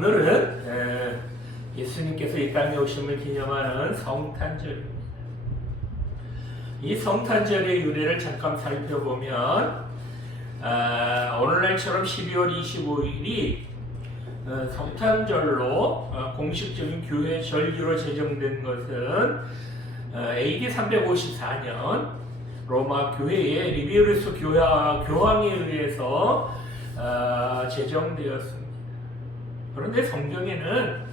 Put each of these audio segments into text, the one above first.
오늘은 예수님께서 이 땅에 오심을 기념하는 성탄절입니다. 이 성탄절의 유래를 잠깐 살펴보면 오늘날처럼 12월 25일이 성탄절로 공식적인 교회 절기로 제정된 것은 AD 354년 로마 교회의 리비우스 교황에 의해서 제정되었습니다. 그런데 성경에는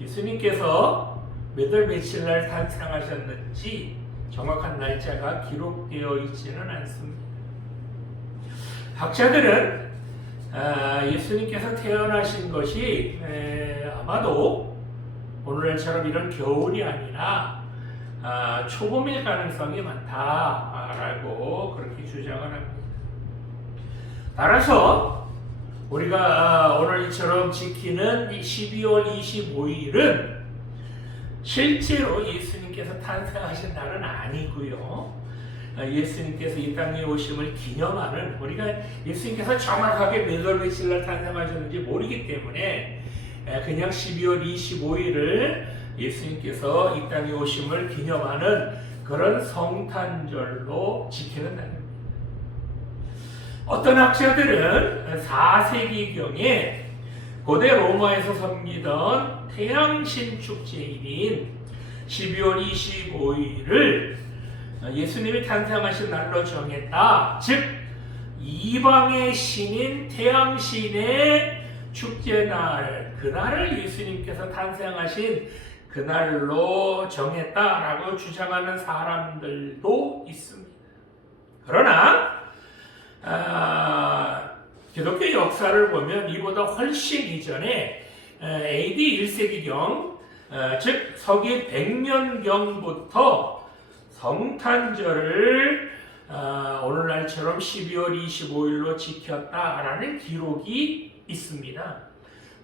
예수님께서 몇 월 며칠 날 탄생하셨는지 정확한 날짜가 기록되어 있지는 않습니다. 학자들은 예수님께서 태어나신 것이 아마도 오늘날처럼 이런 겨울이 아니라 초봄일 가능성이 많다라고 그렇게 주장을 합니다. 따라서 우리가 오늘 이처럼 지키는 12월 25일은 실제로 예수님께서 탄생하신 날은 아니고요. 예수님께서 이 땅에 오심을 기념하는, 우리가 예수님께서 정확하게 몇 월 며칠 날 탄생하셨는지 모르기 때문에 그냥 12월 25일을 예수님께서 이 땅에 오심을 기념하는 그런 성탄절로 지키는 날입니다. 어떤 학자들은 4세기경에 고대 로마에서 섬기던 태양신 축제일인 12월 25일을 예수님이 탄생하신 날로 정했다. 즉 이방의 신인 태양신의 축제날, 그날을 예수님께서 탄생하신 그날로 정했다라고 주장하는 사람들도 있습니다. 그러나 기독교 역사를 보면 이보다 훨씬 이전에 AD 1세기경 즉 서기 100년경부터 성탄절을 오늘날처럼 12월 25일로 지켰다라는 기록이 있습니다.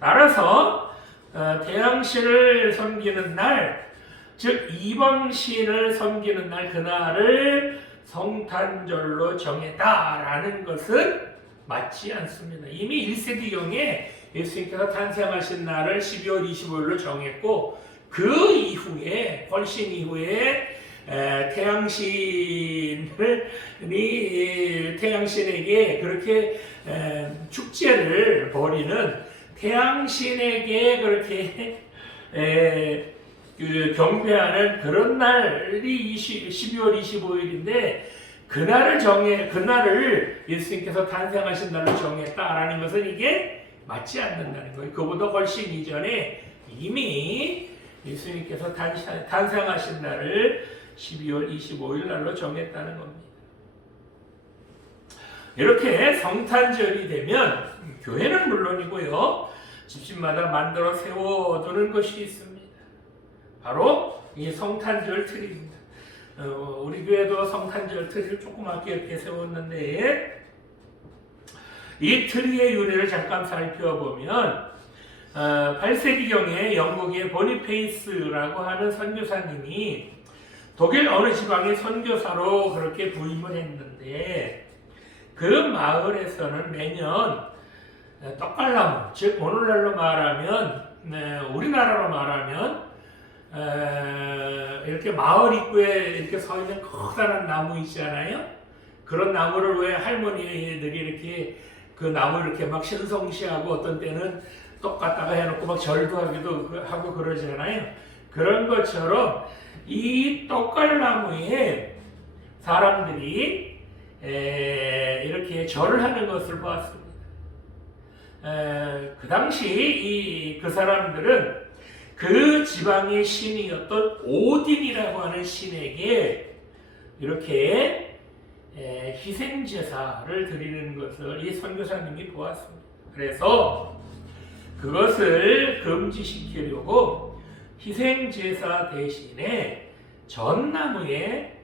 따라서 태양신을 섬기는 날, 즉 이방신을 섬기는 날, 그날을 성탄절로 정했다라는 것은 맞지 않습니다. 이미 1세기경에 예수님께서 탄생하신 날을 12월 25일로 정했고, 그 이후에, 훨씬 이후에 태양신에게 그렇게 축제를 벌이는, 태양신에게 그렇게 경배하는 그런 날이 12월 25일인데, 그날을 예수님께서 탄생하신 날로 정했다라는 것은 이게 맞지 않는다는 거예요. 그보다 훨씬 이전에 이미 예수님께서 탄생하신 날을 12월 25일 날로 정했다는 겁니다. 이렇게 성탄절이 되면 교회는 물론이고요, 집집마다 만들어 세워두는 것이 있습니다. 바로 이 성탄절 트리입니다. 우리 교회도 성탄절 트리를 조그맣게 이렇게 세웠는데, 이 트리의 유래를 잠깐 살펴보면 8세기경에 영국의 보니페이스라고 하는 선교사님이 독일 어느 지방의 선교사로 그렇게 부임을 했는데, 그 마을에서는 매년 떡갈나무, 즉 오늘날로 말하면, 우리나라로 말하면 이렇게 마을 입구에 이렇게 서 있는 커다란 나무 있잖아요. 그런 나무를 왜 할머니들이 이렇게 그 나무 이렇게 막 신성시하고 어떤 때는 떡 갖다가 해놓고 막 절도 하고 그러잖아요. 그런 것처럼 이 떡갈나무에 사람들이 이렇게 절을 하는 것을 보았습니다. 그 당시 그 사람들은 그 지방의 신이었던 오딘이라고 하는 신에게 이렇게 희생제사를 드리는 것을 이 선교사님이 보았습니다. 그래서 그것을 금지시키려고 희생제사 대신에 전나무에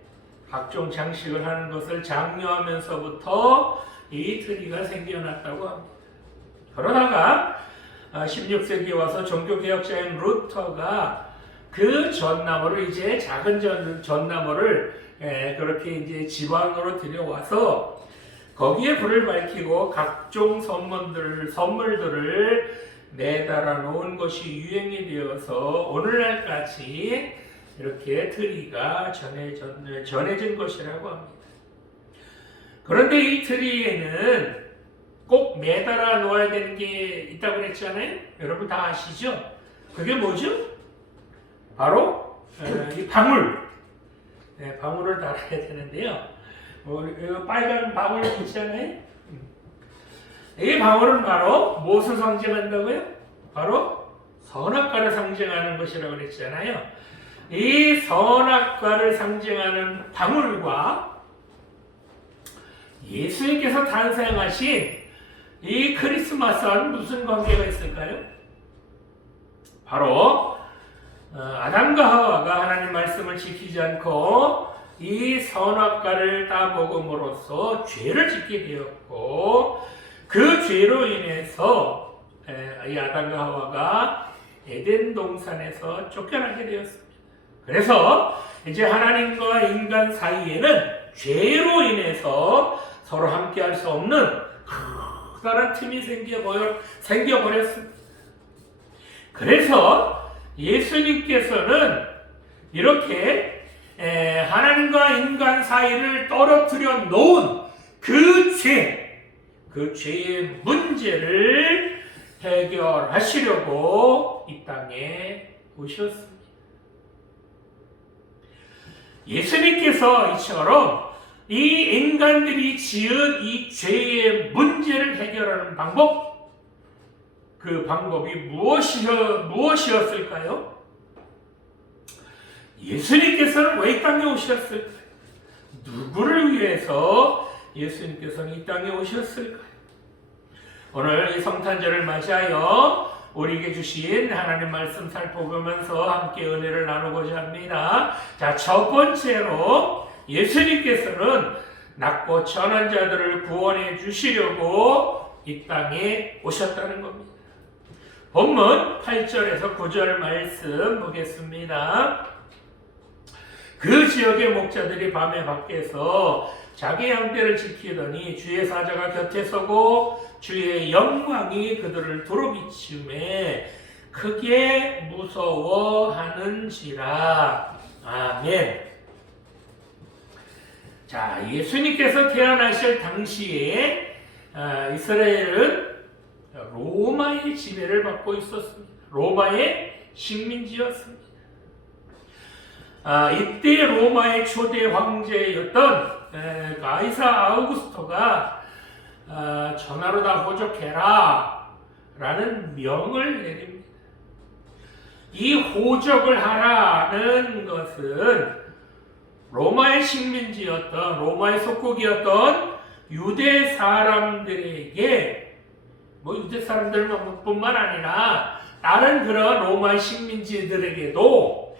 각종 장식을 하는 것을 장려하면서부터 이 트리가 생겨났다고 합니다. 그러다가 16세기에 와서 종교개혁자인 루터가 그 전나무를, 이제 작은 전나무를 그렇게 이제 지방으로 들여와서 거기에 불을 밝히고 각종 선물들을 매달아 놓은 것이 유행이 되어서 오늘날까지 이렇게 트리가 전해진 것이라고 합니다. 그런데 이 트리에는 꼭 매달아 놓아야 되는 게 있다고 그랬잖아요. 여러분 다 아시죠? 그게 뭐죠? 바로 이 방울. 네, 방울을 달아야 되는데요. 빨간 방울 있잖아요. 이 방울은 바로 무엇을 상징한다고요? 바로 선악과를 상징하는 것이라고 그랬잖아요. 이 선악과를 상징하는 방울과 예수님께서 탄생하신 이 크리스마스와는 무슨 관계가 있을까요? 바로 아담과 하와가 하나님 말씀을 지키지 않고 이 선악과를 따먹음으로써 죄를 짓게 되었고, 그 죄로 인해서 이 아담과 하와가 에덴 동산에서 쫓겨나게 되었습니다. 그래서 이제 하나님과 인간 사이에는 죄로 인해서 서로 함께할 수 없는 커다란 틈이 생겨버렸습니다. 그래서 예수님께서는 이렇게 하나님과 인간 사이를 떨어뜨려 놓은 그 죄의 문제를 해결하시려고 이 땅에 오셨습니다. 예수님께서 이처럼 이 인간들이 지은 이 죄의 문제를 해결하는 방법, 그 방법이 무엇이었을까요? 예수님께서는 왜 이 땅에 오셨을까요? 누구를 위해서 예수님께서는 이 땅에 오셨을까요? 오늘 이 성탄절을 맞이하여 우리에게 주신 하나님 말씀 살펴보면서 함께 은혜를 나누고자 합니다. 자, 첫 번째로 예수님께서는 낮고 천한 자들을 구원해 주시려고 이 땅에 오셨다는 겁니다. 본문 8절에서 9절 말씀 보겠습니다. 그 지역의 목자들이 밤에 밖에서 자기 양떼를 지키더니 주의 사자가 곁에 서고 주의 영광이 그들을 두루비춤에 크게 무서워하는지라. 아멘. 자, 예수님께서 태어나실 당시에 이스라엘은 로마의 지배를 받고 있었습니다. 로마의 식민지였습니다. 이때 로마의 초대 황제였던 가이사 아우구스토가 전하로 다 호적해라 라는 명을 내립니다. 이 호적을 하라는 것은 로마의 식민지였던, 로마의 속국이었던 유대 사람들에게, 유대 사람들뿐만 아니라 다른 그런 로마의 식민지들에게도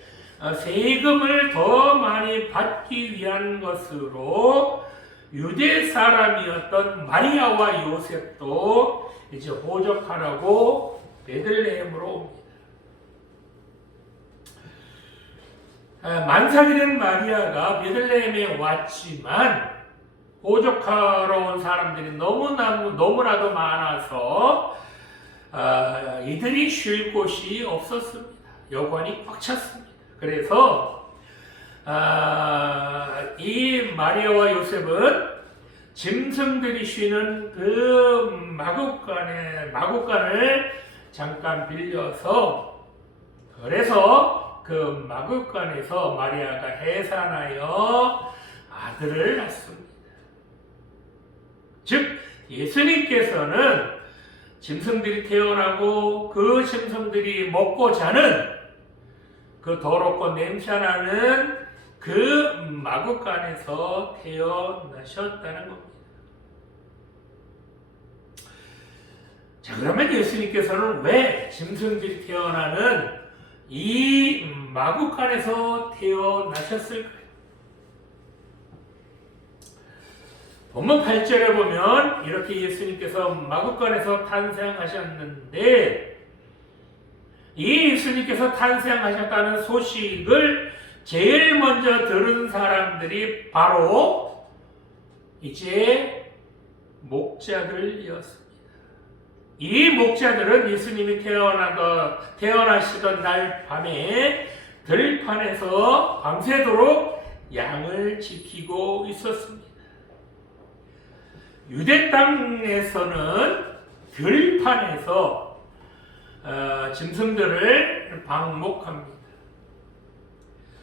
세금을 더 많이 받기 위한 것으로 유대 사람이었던 마리아와 요셉도 이제 호적하라고 베들레헴으로 옵니다. 만삭이 된 마리아가 베들레헴에 왔지만 호적하러 온 사람들이 너무나도 많아서 이들이 쉴 곳이 없었습니다. 여관이 꽉 찼습니다. 그래서 이 마리아와 요셉은 짐승들이 쉬는 그 마구간을 잠깐 빌려서, 그래서 그 마구간에서 마리아가 해산하여 아들을 낳습니다. 즉 예수님께서는 짐승들이 태어나고 그 짐승들이 먹고 자는 그 더럽고 냄새나는 그 마구간에서 태어나셨다는 겁니다. 자, 그러면 예수님께서는 왜 짐승들이 태어나는 이 마구간에서 태어나셨을까요? 본문 8절에 보면 이렇게 예수님께서 마구간에서 탄생하셨는데, 이 예수님께서 탄생하셨다는 소식을 제일 먼저 들은 사람들이 바로 이제 목자들이었습니다. 이 목자들은 예수님이 태어나시던 날 밤에 들판에서 밤새도록 양을 지키고 있었습니다. 유대 땅에서는 들판에서 짐승들을 방목합니다.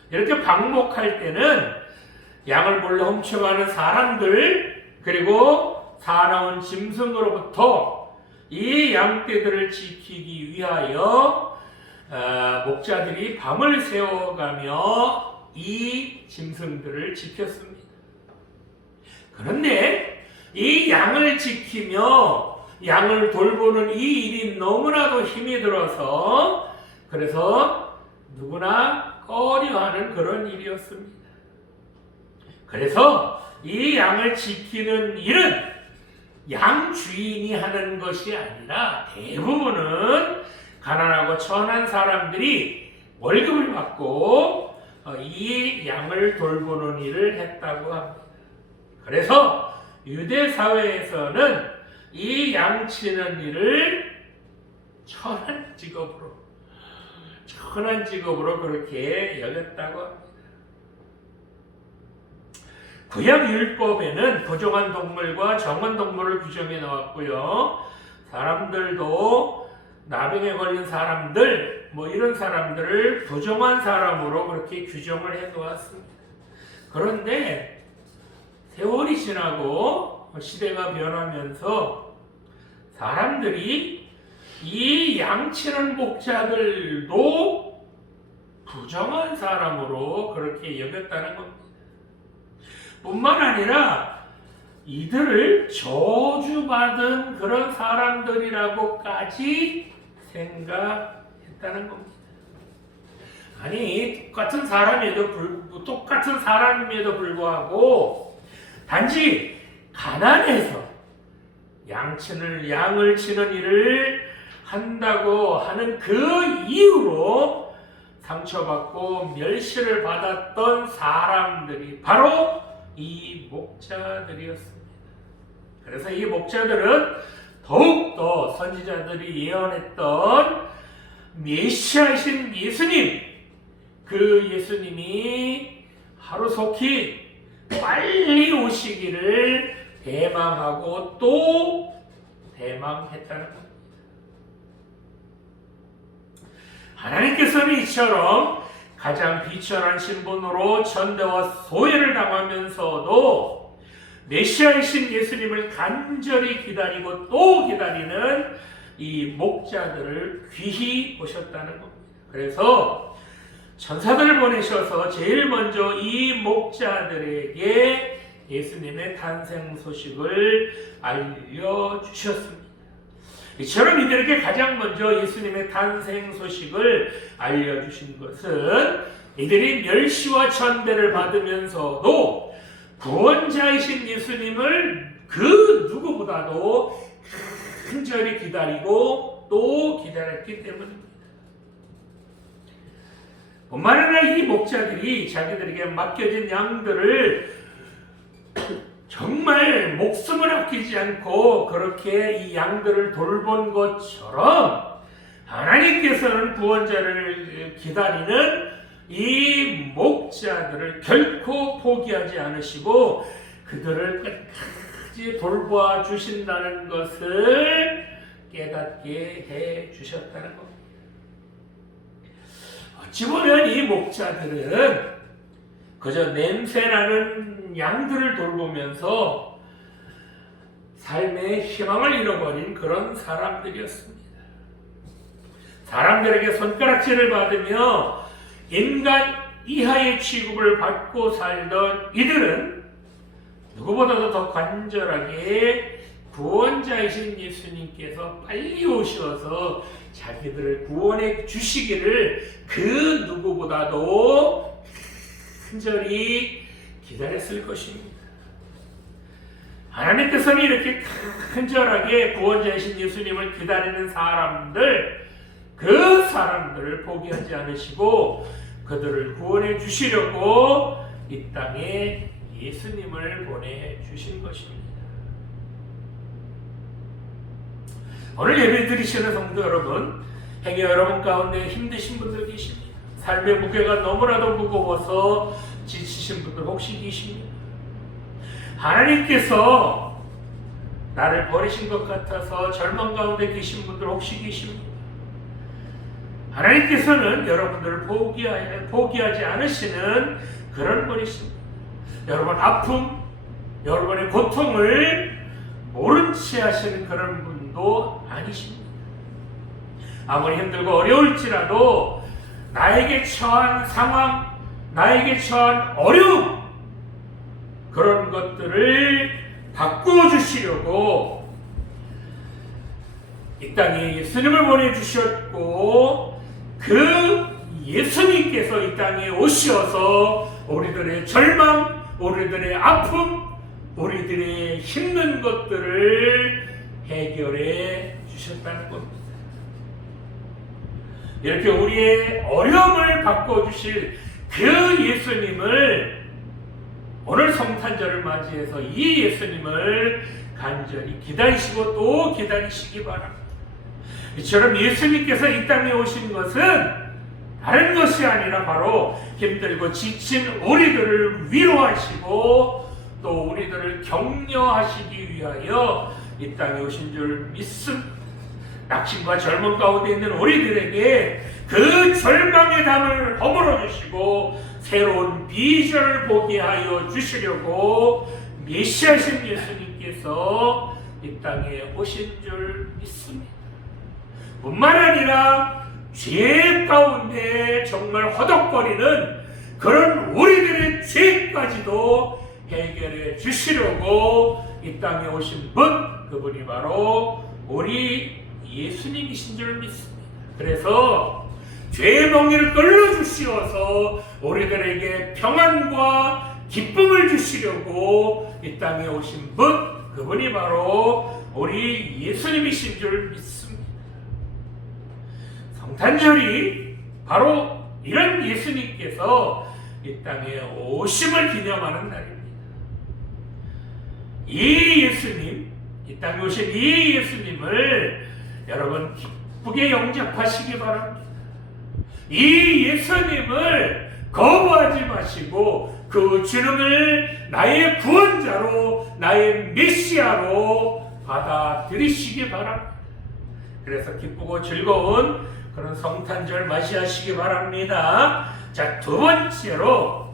이렇게 방목할 때는 양을 몰래 훔쳐가는 사람들, 그리고 사나운 짐승으로부터 이 양떼들을 지키기 위하여 목자들이 밤을 새워가며 이 짐승들을 지켰습니다. 그런데 이 양을 지키며 양을 돌보는 이 일이 너무나도 힘이 들어서, 그래서 누구나 꺼려하는 그런 일이었습니다. 그래서 이 양을 지키는 일은 양 주인이 하는 것이 아니라 대부분은 가난하고 천한 사람들이 월급을 받고 이 양을 돌보는 일을 했다고 합니다. 그래서 유대 사회에서는 이 양 치는 일을 천한 직업으로 그렇게 여겼다고 합니다. 구약 율법에는 부정한 동물과 정한 동물을 규정해 놓았고요. 사람들도 나병에 걸린 사람들, 이런 사람들을 부정한 사람으로 그렇게 규정을 해 놓았습니다. 그런데 세월이 지나고 시대가 변하면서 사람들이 이 양치는 목자들도 부정한 사람으로 그렇게 여겼다는 겁니다. 뿐만 아니라 이들을 저주받은 그런 사람들이라고까지 생각했다는 겁니다. 아니, 똑같은 사람임에도 불구하고 단지 가난해서 양을 치는 일을 한다고 하는 그 이유로 상처받고 멸시를 받았던 사람들이 바로 이 목자들이었습니다. 그래서 이 목자들은 더욱더 선지자들이 예언했던 메시아이신 예수님, 그 예수님이 하루속히 빨리 오시기를 대망하고 또 대망했다는 겁니다. 하나님께서는 이처럼 가장 비천한 신분으로 천대와 소외를 당하면서도 메시아이신 예수님을 간절히 기다리고 또 기다리는 이 목자들을 귀히 보셨다는 겁니다. 그래서 천사들을 보내셔서 제일 먼저 이 목자들에게 예수님의 탄생 소식을 알려주셨습니다. 이처럼 이들에게 가장 먼저 예수님의 탄생 소식을 알려주신 것은 이들이 멸시와 천대를 받으면서도 구원자이신 예수님을 그 누구보다도 간절히 기다리고 또 기다렸기 때문입니다. 뿐만 아니라 이 목자들이 자기들에게 맡겨진 양들을 정말 목숨을 아끼지 않고 그렇게 이 양들을 돌본 것처럼 하나님께서는 구원자를 기다리는 이 목자들을 결코 포기하지 않으시고 그들을 끝까지 돌보아 주신다는 것을 깨닫게 해 주셨다는 겁니다. 어찌 보면 이 목자들은 그저 냄새나는 양들을 돌보면서 삶의 희망을 잃어버린 그런 사람들이었습니다. 사람들에게 손가락질을 받으며 인간 이하의 취급을 받고 살던 이들은 누구보다도 더 간절하게 구원자이신 예수님께서 빨리 오셔서 자기들을 구원해 주시기를 그 누구보다도 간절히 기다렸을 것입니다. 하나님께서는 이렇게 간절하게 구원자이신 예수님을 기다리는 사람들, 그 사람들을 포기하지 않으시고 그들을 구원해 주시려고 이 땅에 예수님을 보내주신 것입니다. 오늘 예배 드리시는 성도 여러분, 행여 여러분 가운데 힘드신 분들 계십니다. 삶의 무게가 너무나도 무거워서 지치신 분들 혹시 계십니까? 하나님께서 나를 버리신 것 같아서 절망 가운데 계신 분들 혹시 계십니까? 하나님께서는 여러분들을 포기하지 않으시는 그런 분이십니다. 여러분 아픔, 여러분의 고통을 모른 채 하시는 그런 분도 아니십니다. 아무리 힘들고 어려울지라도 나에게 처한 상황, 나에게 처한 어려움, 그런 것들을 바꾸어 주시려고 이 땅에 예수님을 보내주셨고, 그 예수님께서 이 땅에 오셔서 우리들의 절망, 우리들의 아픔, 우리들의 힘든 것들을 해결해 주셨다는 겁니다. 이렇게 우리의 어려움을 바꿔주실 그 예수님을 오늘 성탄절을 맞이해서 이 예수님을 간절히 기다리시고 또 기다리시기 바랍니다. 이처럼 예수님께서 이 땅에 오신 것은 다른 것이 아니라 바로 힘들고 지친 우리들을 위로하시고 또 우리들을 격려하시기 위하여 이 땅에 오신 줄 믿습니다. 낙심과 절망 가운데 있는 우리들에게 그 절망의 담을 허물어 주시고 새로운 비전을 보게 하여 주시려고 메시아신 예수님께서 이 땅에 오신 줄 믿습니다. 뿐만 아니라 죄 가운데 정말 허덕거리는 그런 우리들의 죄까지도 해결해 주시려고 이 땅에 오신 분, 그분이 바로 우리 예수님이신 줄 믿습니다. 그래서 죄의 멍에를 끌어주시어서 우리들에게 평안과 기쁨을 주시려고 이 땅에 오신 분, 그분이 바로 우리 예수님이신 줄 믿습니다. 성탄절이 바로 이런 예수님께서 이 땅에 오심을 기념하는 날입니다. 이 예수님, 이 땅에 오신 이 예수님을 여러분 기쁘게 영접하시기 바랍니다. 이 예수님을 거부하지 마시고 그 주님을 나의 구원자로, 나의 메시아로 받아들이시기 바랍니다. 그래서 기쁘고 즐거운 그런 성탄절 맞이하시기 바랍니다. 자, 두 번째로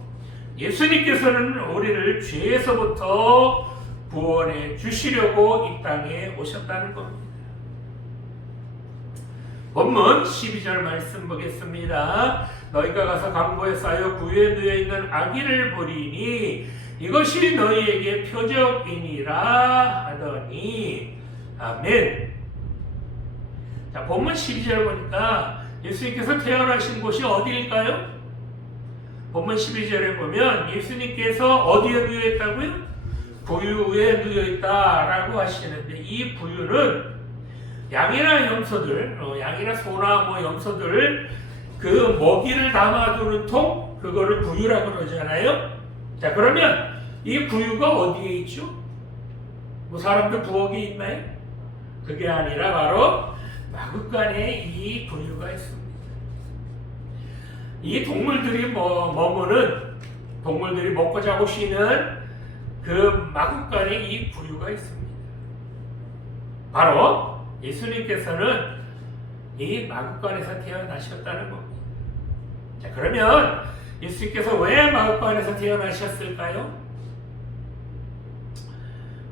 예수님께서는 우리를 죄에서부터 구원해 주시려고 이 땅에 오셨다는 겁니다. 본문 12절 말씀 보겠습니다. 너희가 가서 강보에 쌓여 구유에 누여 있는 아기를 보리니 이것이 너희에게 표적이니라 하더니 아멘. 자, 본문 12절 보니까 예수님께서 태어나신 곳이 어디일까요? 본문 12절에 보면 예수님께서 어디에 누여있다고요? 구유에 누여있다라고 하시는데 이 구유는 양이나 염소들, 양이나 소나 염소들 그 먹이를 담아두는 통, 그거를 구유라고 그러잖아요. 자, 그러면 이 구유가 어디에 있죠? 사람들 부엌에 있나요? 그게 아니라 바로 마구간에 이 구유가 있습니다. 이 동물들이 머무는, 동물들이 먹고 자고 쉬는 그 마구간에 이 구유가 있습니다. 바로 예수님께서는 이 마구간에서 태어나셨다는 겁니다. 자, 그러면 예수님께서 왜 마구간에서 태어나셨을까요?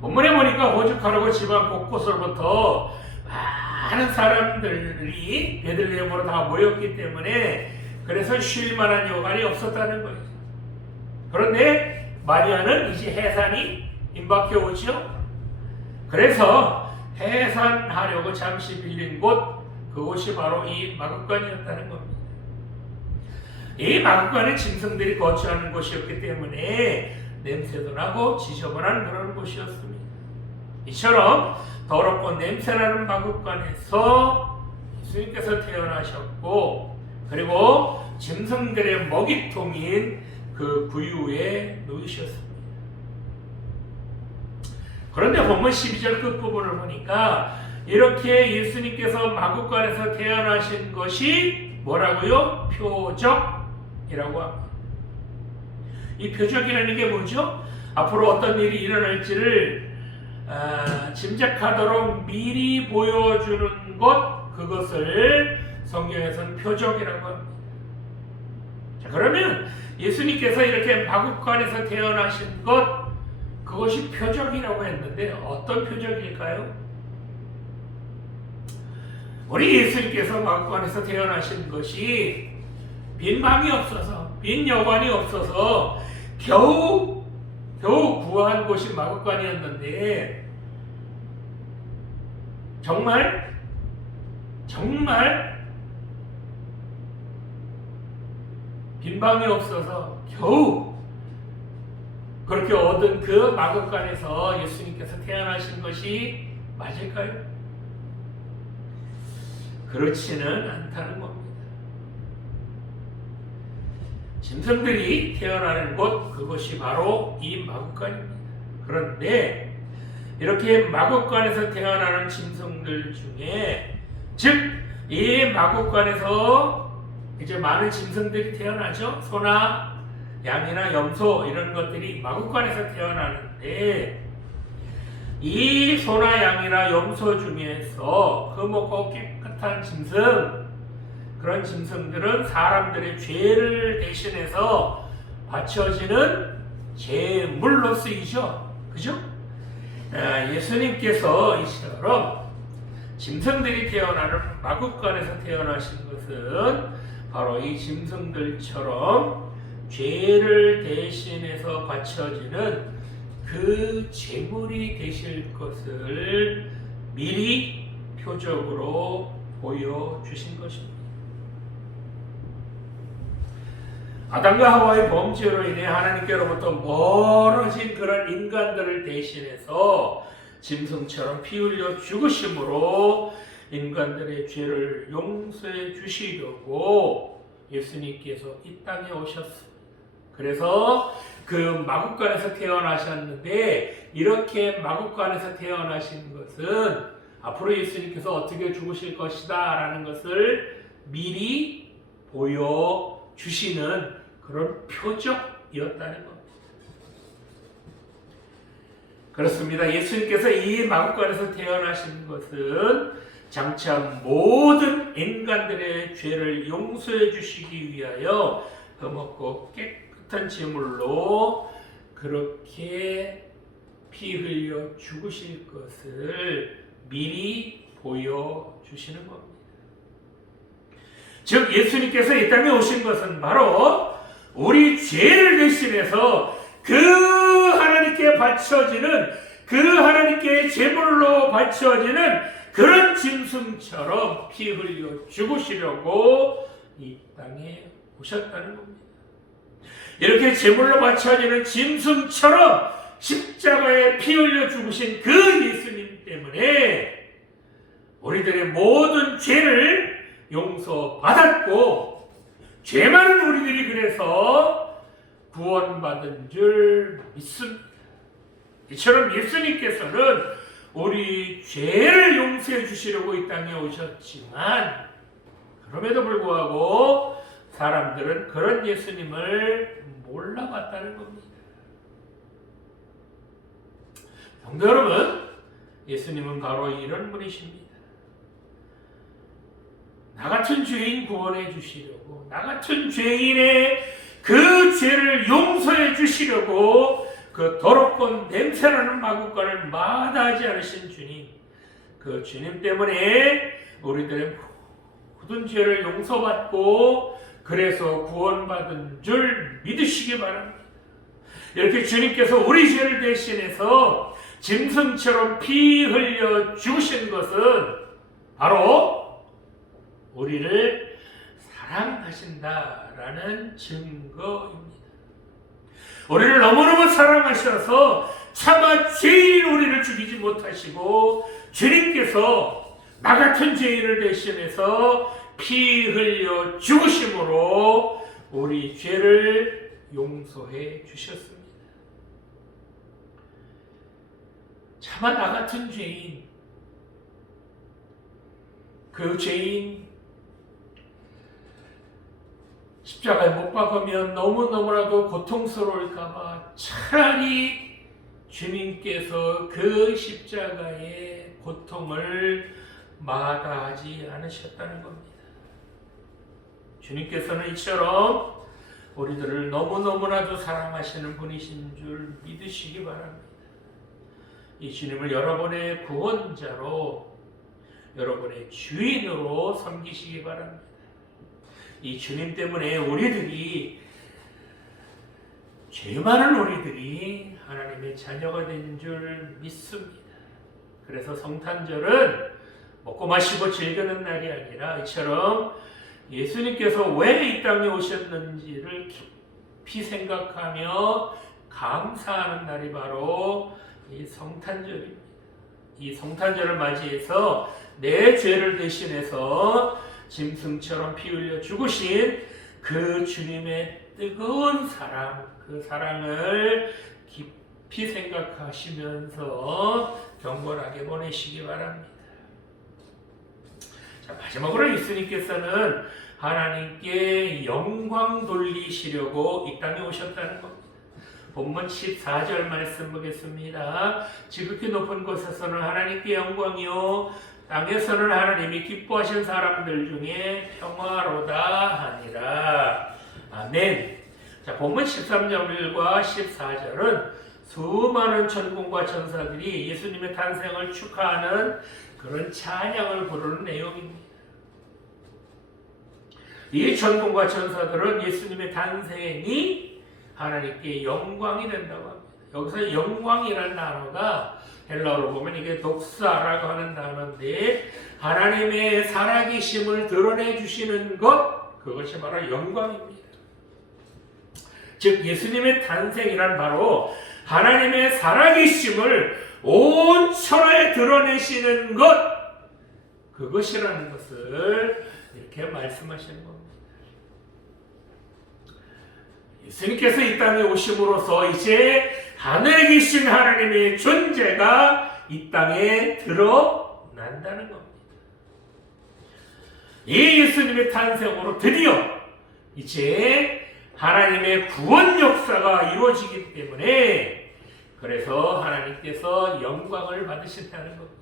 본문에 보니까 오죽하려고 집안 곳곳으로부터 많은 사람들이 베들레헴으로 다 모였기 때문에 그래서 쉴 만한 여간이 없었다는 거예요. 그런데 마리아는 이제 해산이 임박해 오죠. 그래서 해산하려고 잠시 빌린 곳, 그곳이 바로 이 마구간이었다는 겁니다. 이 마구간에 짐승들이 거주하는 곳이었기 때문에 냄새도 나고 지저분한 그런 곳이었습니다. 이처럼 더럽고 냄새나는 마구간에서 예수님께서 태어나셨고, 그리고 짐승들의 먹이통인 그 구유에 누우셨습니다. 그런데 본문 12절 끝부분을 보니까 이렇게 예수님께서 마구간에서 태어나신 것이 뭐라고요? 표적이라고 합니다. 이 표적이라는 게 뭐죠? 앞으로 어떤 일이 일어날지를 짐작하도록 미리 보여주는 것, 그것을 성경에서는 표적이라고 합니다. 자, 그러면 예수님께서 이렇게 마구간에서 태어나신 것, 그것이 표적이라고 했는데 어떤 표적일까요? 우리 예수님께서 마구간에서 태어나신 것이 빈 방이 없어서, 빈 여관이 없어서 겨우 구한 곳이 마구간이었는데 정말 빈 방이 없어서 겨우 그렇게 얻은 그 마구간에서 예수님께서 태어나신 것이 맞을까요? 그렇지는 않다는 겁니다. 짐승들이 태어나는 곳, 그것이 바로 이 마구간입니다. 그런데 이렇게 마구간에서 태어나는 짐승들 중에, 즉 이 마구간에서 이제 많은 짐승들이 태어나죠. 소나 양이나 염소 이런 것들이 마구간에서 태어나는데, 이 소나 양이나 염소 중에서 흠없고 깨끗한 짐승, 그런 짐승들은 사람들의 죄를 대신해서 바쳐지는 제물로 쓰이죠. 그죠? 예수님께서 이처럼 짐승들이 태어나는 마구간에서 태어나신 것은 바로 이 짐승들처럼 죄를 대신해서 바쳐지는 그 제물이 되실 것을 미리 표적으로 보여주신 것입니다. 아담과 하와의 범죄로 인해 하나님께로부터 멀어진 그런 인간들을 대신해서 짐승처럼 피 흘려 죽으심으로 인간들의 죄를 용서해 주시려고 예수님께서 이 땅에 오셨습니다. 그래서 그 마구간에서 태어나셨는데, 이렇게 마구간에서 태어나신 것은 앞으로 예수님께서 어떻게 죽으실 것이다 라는 것을 미리 보여주시는 그런 표적이었다는 겁니다. 그렇습니다. 예수님께서 이 마구간에서 태어나신 것은 장차 모든 인간들의 죄를 용서해 주시기 위하여 흠없고 깨끗한 제물로 그렇게 피 흘려 죽으실 것을 미리 보여주시는 겁니다. 즉 예수님께서 이 땅에 오신 것은 바로 우리 죄를 대신해서 그 하나님께 바쳐지는, 그 하나님께 제물로 바쳐지는 그런 짐승처럼 피 흘려 죽으시려고 이 땅에 오셨다는 겁니다. 이렇게 제물로 바쳐지는 짐승처럼 십자가에 피 흘려 죽으신 그 예수님 때문에 우리들의 모든 죄를 용서받았고, 죄 많은 우리들이 그래서 구원받은 줄 믿습니다. 이처럼 예수님께서는 우리 죄를 용서해 주시려고 이 땅에 오셨지만, 그럼에도 불구하고 사람들은 그런 예수님을 몰라봤다는 겁니다. 성도 여러분, 예수님은 바로 이런 분이십니다. 나 같은 죄인 구원해 주시려고, 나 같은 죄인의 그 죄를 용서해 주시려고 그 더럽고 냄새나는 마구간을 마다하지 않으신 주님, 그 주님 때문에 우리들의 모든 죄를 용서받고 그래서 구원받은 줄 믿으시기 바랍니다. 이렇게 주님께서 우리 죄를 대신해서 짐승처럼 피 흘려 죽으신 것은 바로 우리를 사랑하신다라는 증거입니다. 우리를 너무너무 사랑하셔서 차마 죄인 우리를 죽이지 못하시고, 주님께서 나 같은 죄인을 대신해서 피 흘려 죽으심으로 우리 죄를 용서해 주셨습니다. 차마 나 같은 죄인, 그 죄인 십자가에 못 박으면 너무너무나도 고통스러울까봐 차라리 주님께서 그 십자가의 고통을 마다하지 않으셨다는 겁니다. 주님께서는 이처럼 우리들을 너무너무나도 사랑하시는 분이신 줄 믿으시기 바랍니다. 이 주님을 여러분의 구원자로, 여러분의 주인으로 섬기시기 바랍니다. 이 주님 때문에 죄 많은 우리들이 하나님의 자녀가 된 줄 믿습니다. 그래서 성탄절은 먹고 마시고 즐기는 날이 아니라 이처럼 예수님께서 왜 이 땅에 오셨는지를 깊이 생각하며 감사하는 날이 바로 이 성탄절입니다. 이 성탄절을 맞이해서 내 죄를 대신해서 짐승처럼 피 흘려 죽으신 그 주님의 뜨거운 사랑, 그 사랑을 깊이 생각하시면서 경건하게 보내시기 바랍니다. 자, 마지막으로 예수님께서는 하나님께 영광 돌리시려고 이 땅에 오셨다는 겁니다. 본문 14절 말씀 보겠습니다. 지극히 높은 곳에서는 하나님께 영광이요 땅에서는 하나님이 기뻐하신 사람들 중에 평화로다 하니라. 아멘. 자, 본문 13절과 14절은 수많은 천군과 천사들이 예수님의 탄생을 축하하는 그런 찬양을 부르는 내용입니다. 이 천군과 천사들은 예수님의 탄생이 하나님께 영광이 된다고 합니다. 여기서 영광이라는 단어가 헬라어로 보면 이게 독사라고 하는 단어인데 하나님의 살아계심을 드러내 주시는 것, 그것이 바로 영광입니다. 즉 예수님의 탄생이란 바로 하나님의 살아계심을 온 천하에 드러내시는 것, 그것이라는 것을 이렇게 말씀하시는 겁니다. 예수님께서 이 땅에 오심으로써 이제 하늘에 계신 하나님의 존재가 이 땅에 드러난다는 겁니다. 이 예수님의 탄생으로 드디어 이제 하나님의 구원 역사가 이루어지기 때문에 그래서 하나님께서 영광을 받으신다는 겁니다.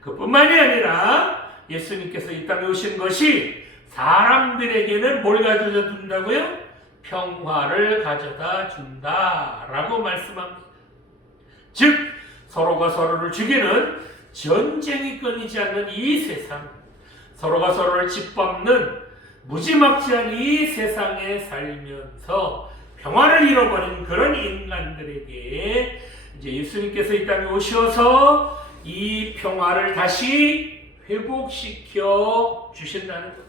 그뿐만이 아니라 예수님께서 이 땅에 오신 것이 사람들에게는 뭘 가져다 준다고요? 평화를 가져다 준다라고 말씀합니다. 즉 서로가 서로를 죽이는 전쟁이 끊이지 않는 이 세상, 서로가 서로를 짓밟는 무지막지한 이 세상에 살면서 평화를 잃어버린 그런 인간들에게 이제 예수님께서 이 땅에 오셔서 이 평화를 다시 회복시켜 주신다는 겁니다.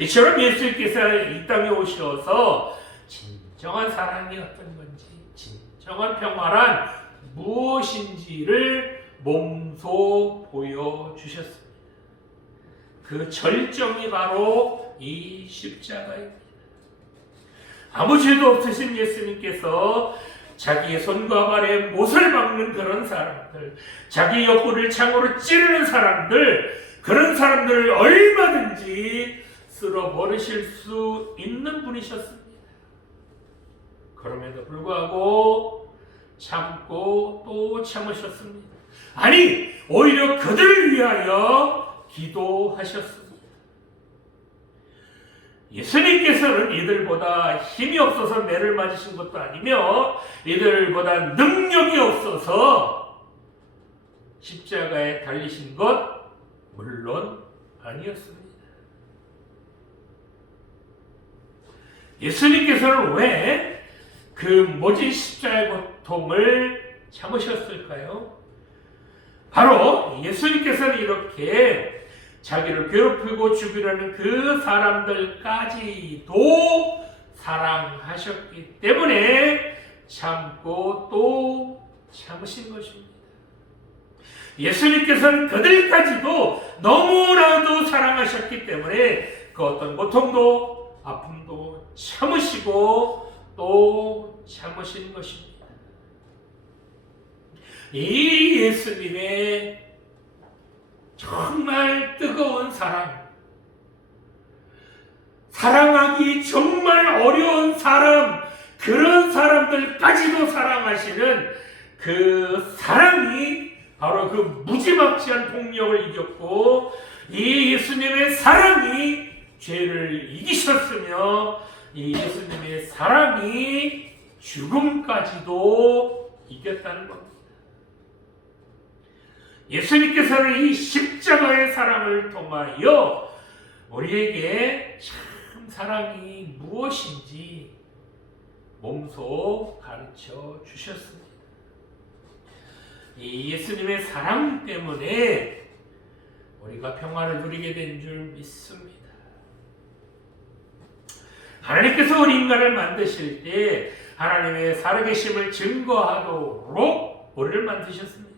이처럼 예수님께서 이 땅에 오셔서 진정한 사랑이 어떤 건지, 진정한 평화란 무엇인지를 몸소 보여주셨습니다. 그 절정이 바로 이 십자가입니다. 아무 죄도 없으신 예수님께서 자기의 손과 발에 못을 박는 그런 사람들, 자기 옆구리를 창으로 찌르는 사람들, 그런 사람들을 얼마든지 쓸어버리실 수 있는 분이셨습니다. 그럼에도 불구하고 참고 또 참으셨습니다. 아니, 오히려 그들을 위하여 기도하셨습니다. 예수님께서는 이들보다 힘이 없어서 매를 맞으신 것도 아니며 이들보다 능력이 없어서 십자가에 달리신 것 물론 아니었습니다. 예수님께서는 왜 그 모진 십자가의 고통을 참으셨을까요? 바로 예수님께서는 이렇게 자기를 괴롭히고 죽이려는 그 사람들까지도 사랑하셨기 때문에 참고 또 참으신 것입니다. 예수님께서는 그들까지도 너무나도 사랑하셨기 때문에 그 어떤 고통도 아픔도 참으시고 또 참으신 것입니다. 이 예수님의 정말 뜨거운 사랑, 사랑하기 정말 어려운 사람, 그런 사람들까지도 사랑하시는 그 사랑이 바로 그 무지막지한 폭력을 이겼고, 이 예수님의 사랑이 죄를 이기셨으며 이 예수님의 사랑이 죽음까지도 이겼다는 겁니다. 예수님께서는 이 십자가의 사랑을 통하여 우리에게 참 사랑이 무엇인지 몸소 가르쳐 주셨습니다. 이 예수님의 사랑 때문에 우리가 평화를 누리게 된 줄 믿습니다. 하나님께서 우리 인간을 만드실 때 하나님의 살아계심을 증거하도록 우리를 만드셨습니다.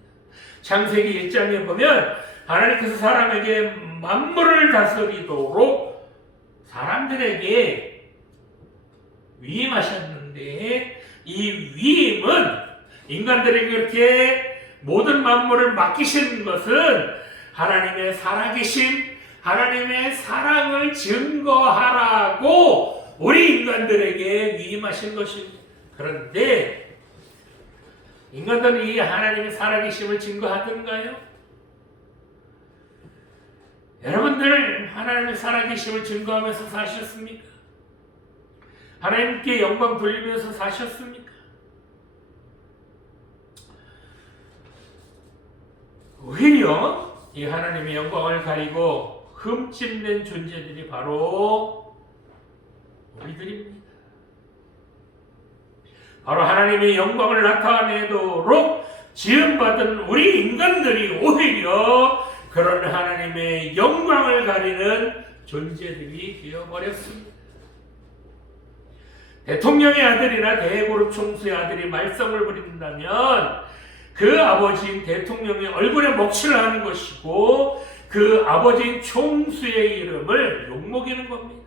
창세기 1장에 보면 하나님께서 사람에게 만물을 다스리도록 사람들에게 위임하셨는데, 이 위임은 인간들에게 그렇게 모든 만물을 맡기신 것은 하나님의 살아계심, 하나님의 사랑을 증거하라고 우리 인간들에게 위임하신 것입니다. 그런데 인간들은 이 하나님의 살아계심을 증거하던가요? 여러분들 하나님의 살아계심을 증거하면서 사셨습니까? 하나님께 영광 돌리면서 사셨습니까? 오히려 이 하나님의 영광을 가리고 흠집낸 존재들이 바로 우리들입니다. 바로 하나님의 영광을 나타내도록 지음받은 우리 인간들이 오히려 그런 하나님의 영광을 가리는 존재들이 되어버렸습니다. 대통령의 아들이나 대그룹 총수의 아들이 말썽을 부린다면 그 아버지인 대통령의 얼굴에 먹칠을 하는 것이고, 그 아버지인 총수의 이름을 욕먹이는 겁니다.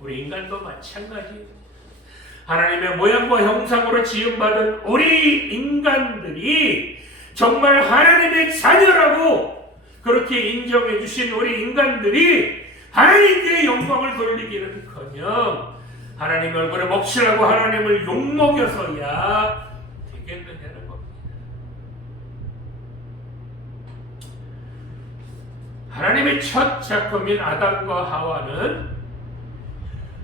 우리 인간도 마찬가지입니다. 하나님의 모양과 형상으로 지음받은 우리 인간들이 정말 하나님의 자녀라고 그렇게 인정해 주신 우리 인간들이 하나님께 영광을 돌리기는커녕 하나님의 얼굴에 먹칠하고 하나님을 욕먹여서야 되겠느냐는 겁니다. 하나님의 첫 작품인 아담과 하와는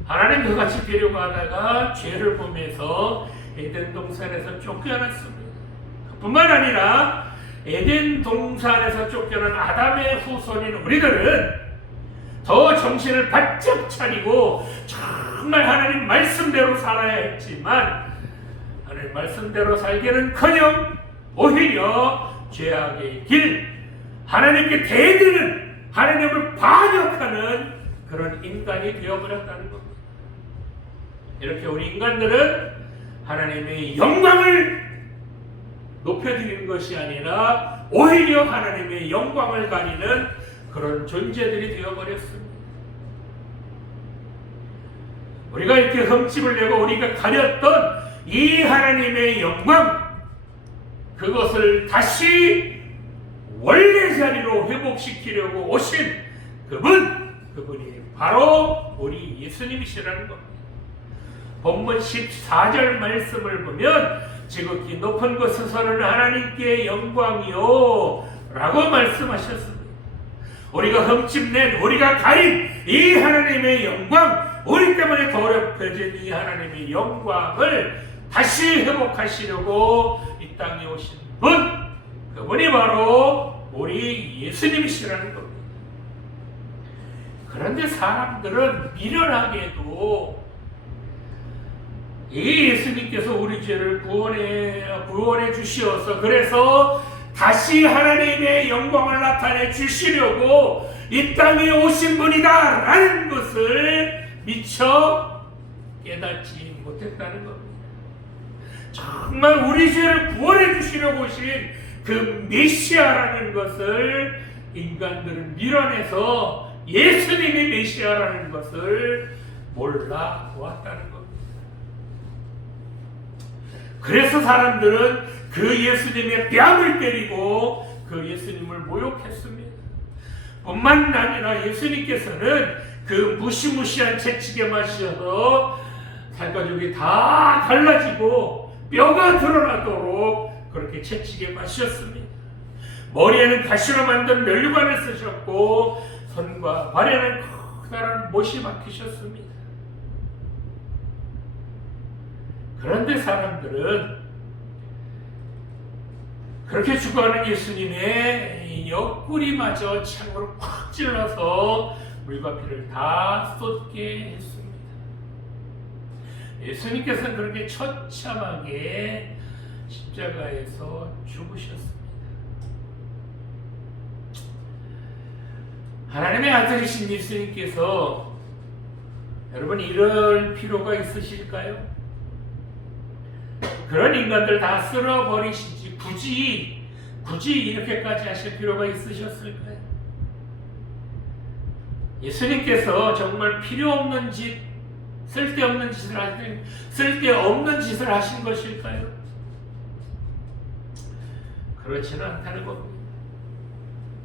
하나님 그같이 데려가다가 죄를 범해서 에덴 동산에서 쫓겨났습니다. 그뿐만 아니라 에덴 동산에서 쫓겨난 아담의 후손인 우리들은 더 정신을 바짝 차리고 정말 하나님 말씀대로 살아야 했지만, 하나님 말씀대로 살기는커녕 오히려 죄악의 길, 하나님께 대드는, 하나님을 반역하는 그런 인간이 되어버렸다는 겁니다. 이렇게 우리 인간들은 하나님의 영광을 높여드리는 것이 아니라 오히려 하나님의 영광을 가리는 그런 존재들이 되어버렸습니다. 우리가 이렇게 흠집을 내고 우리가 가렸던 이 하나님의 영광, 그것을 다시 원래 자리로 회복시키려고 오신 그분이 바로 우리 예수님이시라는 겁니다. 본문 14절 말씀을 보면 지극히 높은 곳에서는 하나님께 영광이요 라고 말씀하셨습니다. 우리가 흠집낸, 우리가 가린 이 하나님의 영광, 우리 때문에 더럽혀진 이 하나님의 영광을 다시 회복하시려고 이 땅에 오신 분, 그분이 바로 우리 예수님이시라는 겁니다. 그런데 사람들은 미련하게도 이 예수님께서 우리 죄를 구원해 주시어서, 그래서 다시 하나님의 영광을 나타내 주시려고 이 땅에 오신 분이다 라는 것을 미처 깨닫지 못했다는 겁니다. 정말 우리 죄를 구원해 주시려고 오신 그 메시아라는 것을 인간들은 밀어내서 예수님이 메시아라는 것을 몰라 보았다는 겁니다. 그래서 사람들은 그 예수님의 뺨을 때리고 그 그 예수님을 모욕했습니다. 뿐만 아니라 예수님께서는 그 무시무시한 채찍에 맞으셔서 살가죽이 다 갈라지고 뼈가 드러나도록 그렇게 채찍에 맞으셨습니다. 머리에는 가시로 만든 면류관을 쓰셨고 손과 발에는 커다란 못이 박히셨습니다. 그런데 사람들은 그렇게 죽어가는 예수님의 옆구리마저 창으로 콱 찔러서 물과 피를 다 쏟게 했습니다. 예수님께서는 그렇게 처참하게 십자가에서 죽으셨습니다. 하나님의 아들이신 예수님께서 여러분 이럴 필요가 있으실까요? 그런 인간들 다 쓸어버리시지 굳이 이렇게까지 하실 필요가 있으셨을까요? 예수님께서 정말 필요 없는 짓, 쓸데없는 짓을 하신 것일까요? 그렇지는 않다는 겁니다.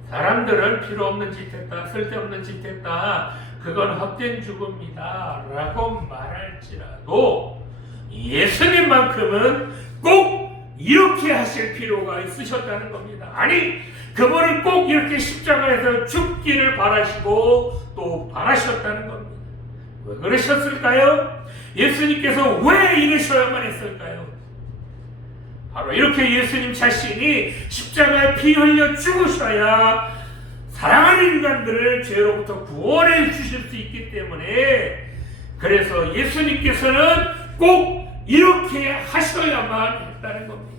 사람들은 필요 없는 짓 했다, 쓸데없는 짓 했다, 그건 헛된 죽음이다 라고 말할지라도 예수님만큼은 꼭 이렇게 하실 필요가 있으셨다는 겁니다. 아니, 그분은 꼭 이렇게 십자가에서 죽기를 바라시고 또 바라셨다는 겁니다. 왜 그러셨을까요? 예수님께서 왜 이러셔야만 했을까요? 바로 이렇게 예수님 자신이 십자가에 피 흘려 죽으셔야 사랑하는 인간들을 죄로부터 구원해 주실 수 있기 때문에, 그래서 예수님께서는 꼭 이렇게 하셔야만 했다는 겁니다.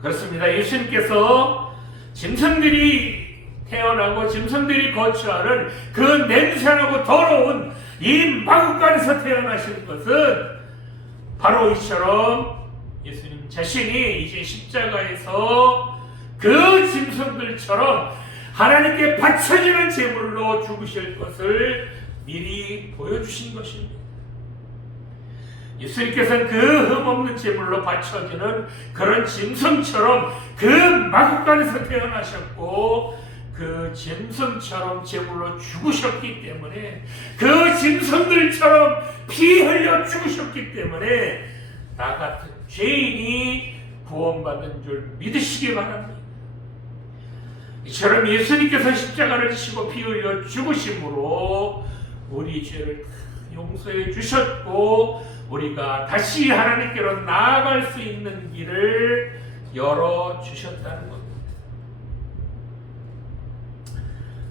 그렇습니다. 예수님께서 짐승들이 태어나고 짐승들이 거처하는 그 냄새나고 더러운 이 마구간에서 태어나신 것은 바로 이처럼 예수님 자신이 이제 십자가에서 그 짐승들처럼 하나님께 바쳐지는 제물로 죽으실 것을 미리 보여주신 것입니다. 예수님께서는 그 흠없는 제물로 바쳐지는 그런 짐승처럼 그 마구간에서 태어나셨고 그 짐승처럼 제물로 죽으셨기 때문에, 그 짐승들처럼 피 흘려 죽으셨기 때문에 나 같은 죄인이 구원받은 줄 믿으시기 바랍니다. 이처럼 예수님께서 십자가를 지시고 피 흘려 죽으심으로 우리 죄를 용서해 주셨고 우리가 다시 하나님께로 나아갈 수 있는 길을 열어주셨다는 겁니다.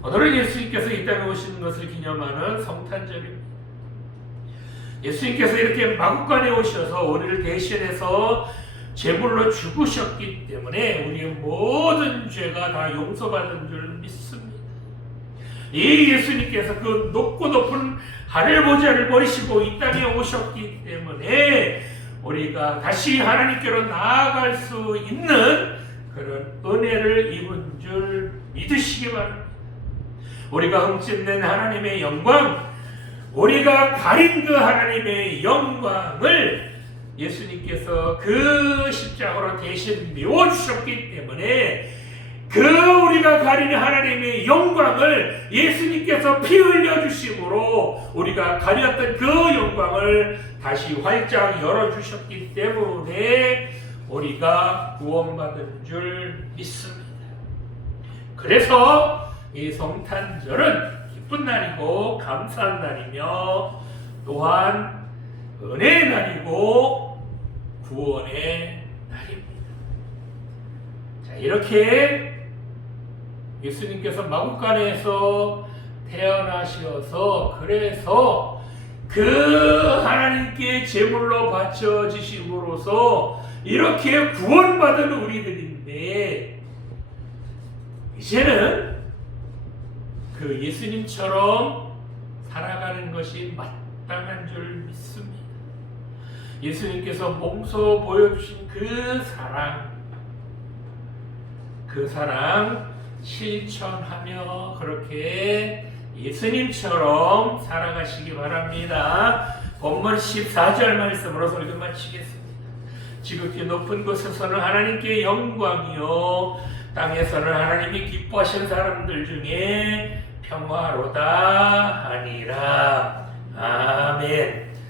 오늘은 예수님께서 이 땅에 오시는 것을 기념하는 성탄절입니다. 예수님께서 이렇게 마구간에 오셔서 우리를 대신해서 제물로 죽으셨기 때문에 우리의 모든 죄가 다 용서받은 줄 믿습니다. 이 예수님께서 그 높고 높은 하늘 보좌를 버리시고 이 땅에 오셨기 때문에 우리가 다시 하나님께로 나아갈 수 있는 그런 은혜를 입은 줄 믿으시기 바랍니다. 우리가 흠집낸 하나님의 영광, 우리가 가린 그 하나님의 영광을 예수님께서 그 십자가로 대신 메워주셨기 때문에 그 우리가 가린 하나님의 영광을 예수님께서 피 흘려주심으로 우리가 가렸던 그 영광을 다시 활짝 열어주셨기 때문에 우리가 구원받은 줄 믿습니다. 그래서 이 성탄절은 기쁜 날이고 감사한 날이며 또한 은혜의 날이고 구원의 날입니다. 자, 이렇게 예수님께서 마구간에서 태어나셔서 그래서 그 하나님께 제물로 바쳐지심으로써 이렇게 구원받은 우리들인데, 이제는 그 예수님처럼 살아가는 것이 마땅한 줄 믿습니다. 예수님께서 몸소 보여주신 그 사랑 실천하며 그렇게 예수님처럼 살아가시기 바랍니다. 본문 14절 말씀으로 설교 마치겠습니다. 지극히 높은 곳에서는 하나님께 영광이요 땅에서는 하나님이 기뻐하시는 사람들 중에 평화로다 하니라. 아멘.